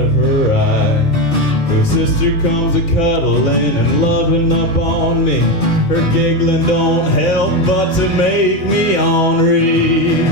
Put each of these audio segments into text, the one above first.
her eye. Her sister comes a-cuddling and loving up on me. Her giggling don't help but to make me ornery.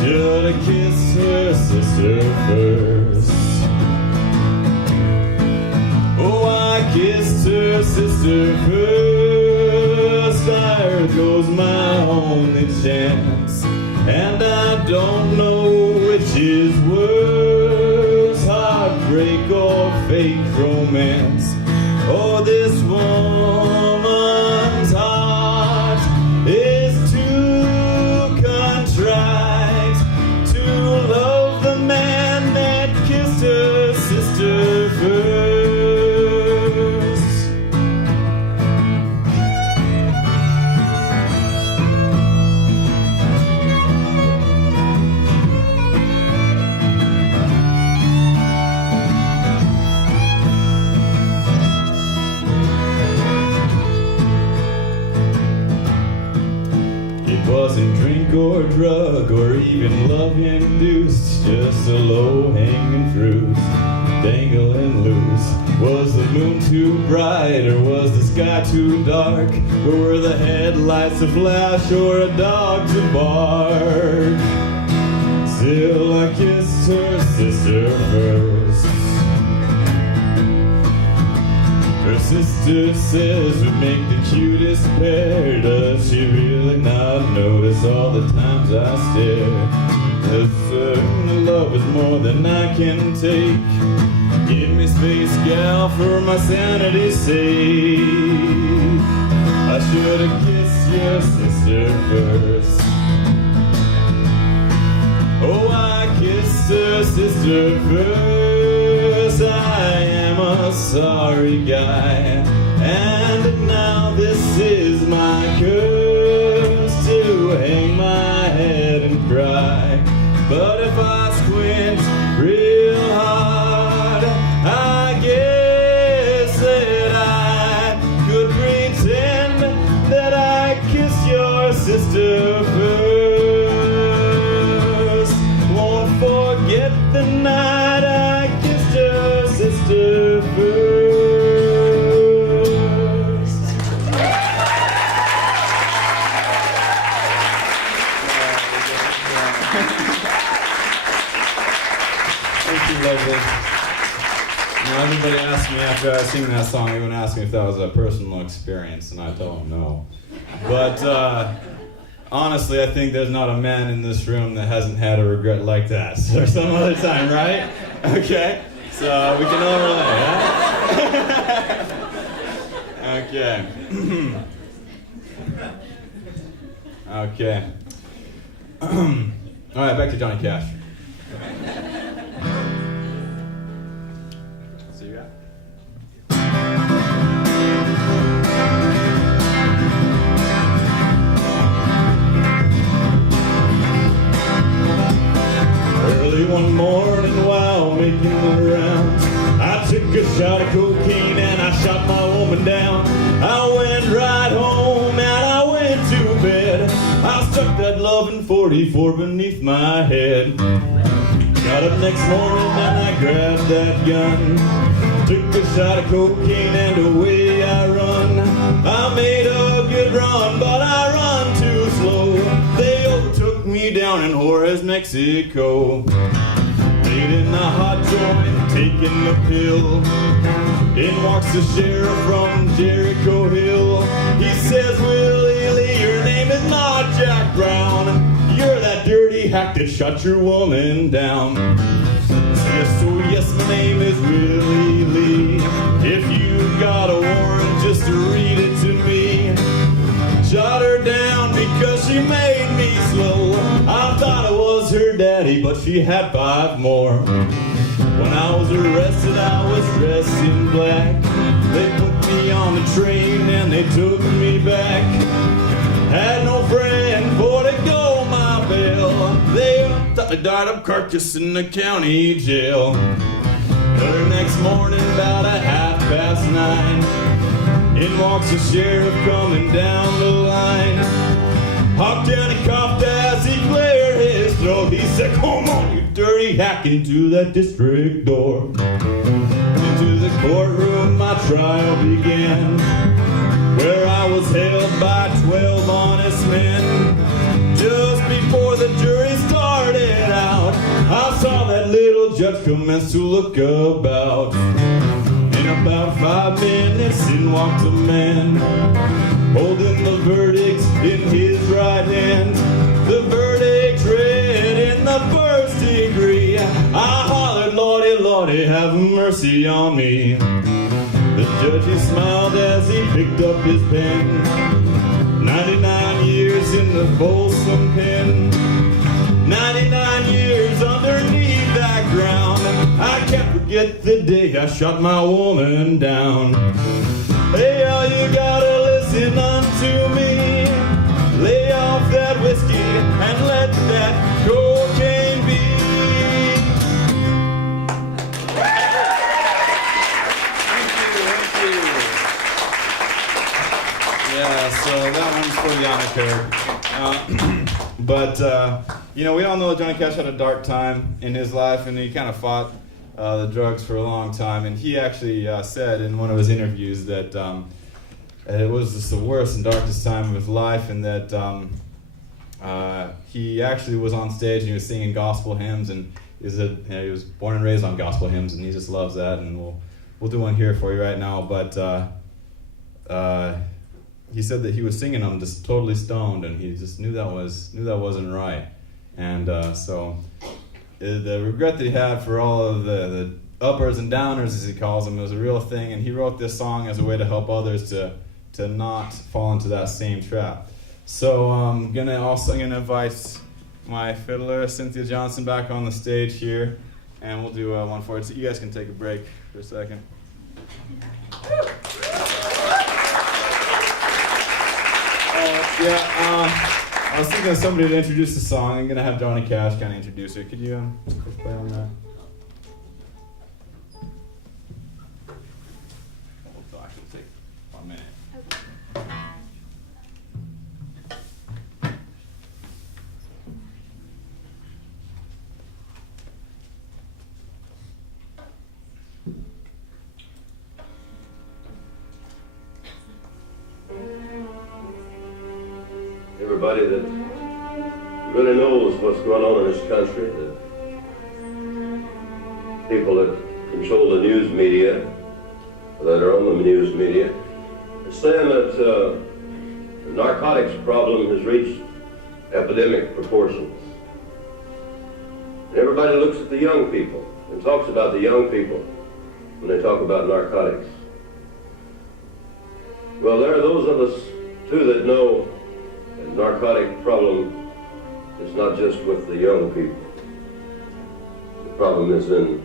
Should have kissed her sister first. Oh, I kissed her sister first. There goes my only chance, and I don't know which is worse, heartbreak or fake romance. Oh, this woman's heart is too contrite to love the man that kissed her sister first. Wasn't drink or drug or even love induced, just a low-hanging fruit dangling loose. Was the moon too bright or was the sky too dark? Or were the headlights a flash or a dog to bark? Still I kissed her sister first. Her sister says we make the cutest pair. Does she really not notice all the times I stare? Listen, love is more than I can take. Give me space, gal, for my sanity's sake. I should have kissed your sister first. Oh, I kissed her sister first. I am a sorry guy, and now this is my curse, to hang my head and cry. But if I squint real hard, I guess that I could pretend that I kissed your sister first. Won't forget the night I kissed your sister first. Thank you, lovely. Now everybody asks me after I sing that song, they're going to ask me if that was a personal experience, and I tell them no. But honestly, I think there's not a man in this room that hasn't had a regret like that. So some other time, right? Okay, so we can all relate, huh? Okay. Okay. All right, back to Johnny Cash. See you guys. Early one morning while making the rounds, I took a shot of cocaine and I shot my woman down. I went right home and I went to bed. I stuck that loving 44 beneath my head. Got up next morning and I grabbed that gun. Took a shot of cocaine and away I run. I made a good run, but I run too slow. They overtook me down in Juarez, Mexico. Laid in a hot joint, taking the pill. In walks the sheriff from Jericho Hill. He says, Willie Lee, your name is not Jack Brown. You're that dirty hack that shot your woman down. Yes, oh yes, my name is Willie Lee. If you got a warrant, just to read it to me. Shot her down because she made me slow. I thought it was her daddy, but she had 5 more. When I was arrested, I was dressed in black. They put me on the train and they took me back. Had no friend for to go my bail. They thought I died of carcass in the county jail. The next morning, about 9:30, in walks the sheriff coming down the line. Hopped down and coughed as he cleared his throat. He said, "Come on, you dirty hack into that district door. Into the courtroom my trial began, where I was held by 12 honest men. Just before the jury started out, I saw that little judge commence to look about. In about 5 minutes in walked a man, holding the verdict in his right hand. The verdict read in the first degree. I hollered, Lordy, Lordy, have mercy on me. The judge, he smiled as he picked up his pen. 99 years in the Folsom pen. 99 years underneath that ground. I can't forget the day I shot my woman down. Hey, all you gotta listen unto me. Lay off that whiskey and let that cocaine be. Yeah, so that one's for Yannick. But, you know, we all know that Johnny Cash had a dark time in his life, and he kind of fought the drugs for a long time. And he actually said in one of his interviews that it was just the worst and darkest time of his life, and that he actually was on stage and he was singing gospel hymns, and he was born and raised on gospel hymns, and he just loves that. And we'll do one here for you right now. But he said that he was singing them just totally stoned, and he just knew that wasn't right. And so the regret that he had for all of the uppers and downers, as he calls them, was a real thing. And he wrote this song as a way to help others to not fall into that same trap. So I'm gonna invite my fiddler Cynthia Johnson back on the stage here, and we'll do one for it. So you guys can take a break for a second. I was thinking of somebody to introduce the song. I'm gonna have Johnny Cash kind of introduce her. Could you push play on that? We'll actually take 1 minute. Everybody that really knows what's going on in this country, the people that control the news media, that are on the news media, are saying that the narcotics problem has reached epidemic proportions. And everybody looks at the young people and talks about the young people when they talk about narcotics. Well, there are those of us, too, that know the narcotic problem is not just with the young people. The problem is in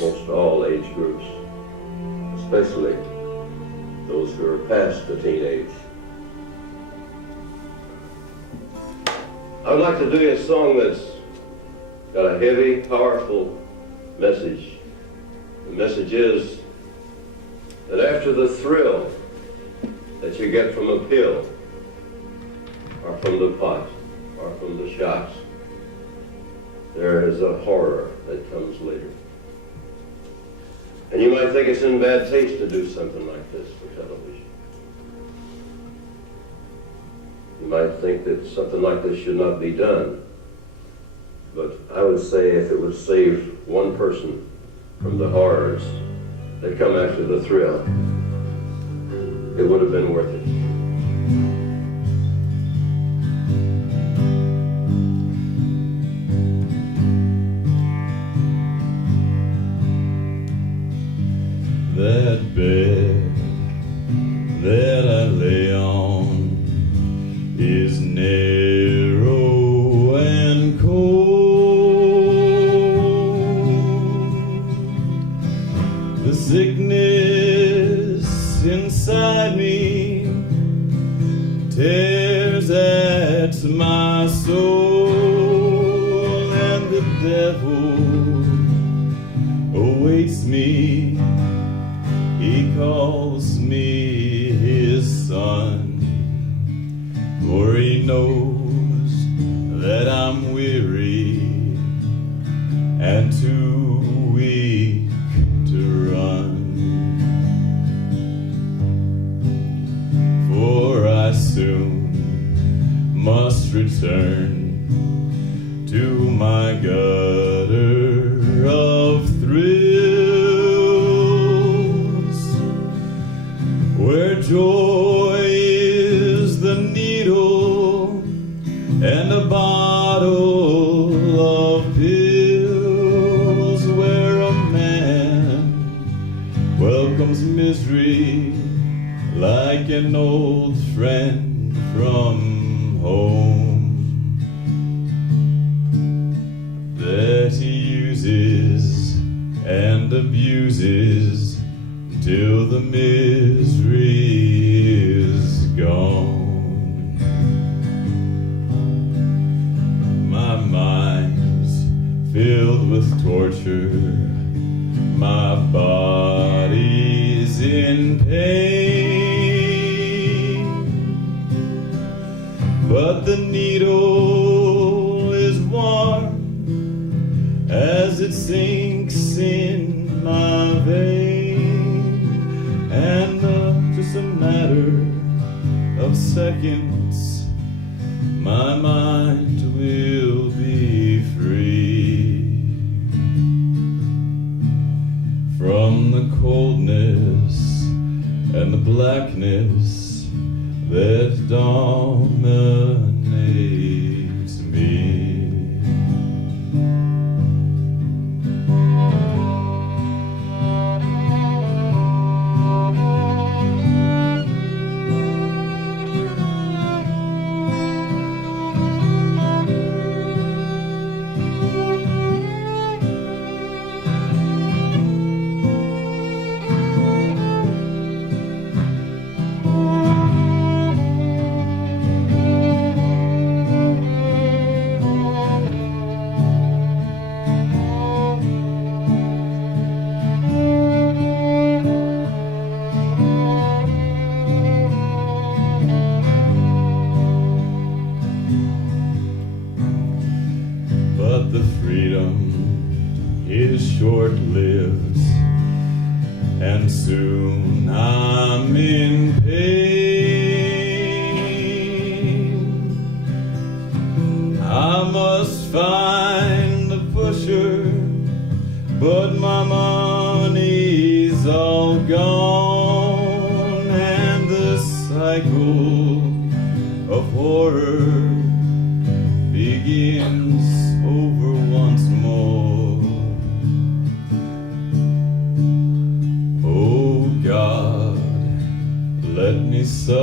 most all age groups, especially those who are past the teenage. I would like to do you a song that's got a heavy, powerful message. The message is that after the thrill that you get from a pill, or from the pot, or from the shots, there is a horror that comes later. And you might think it's in bad taste to do something like this for television. You might think that something like this should not be done. But I would say if it would save one person from the horrors that come after the thrill, it would have been worth it. That bed that I lay on is narrow and cold. The sickness inside me tears at my soul, and the devil awaits me. He calls me his son, for he knows that I'm weary and too weak to run. For I soon must return to my gutter of thrills, where joy is the needle and a bottle of pills, where a man welcomes misery like an old friend from home, that he uses and abuses till the misery is gone. My mind's filled with torture, my body's in pain, but the needle is warm as it sinks in my vein, and just a matter of seconds, my mind will be free from the coldness and the blackness that dominates me. But the freedom is short-lived, and soon I'm in pain. I must find the pusher, but my money's all gone, and the cycle of horror begins over once more. Oh God, let me suffer.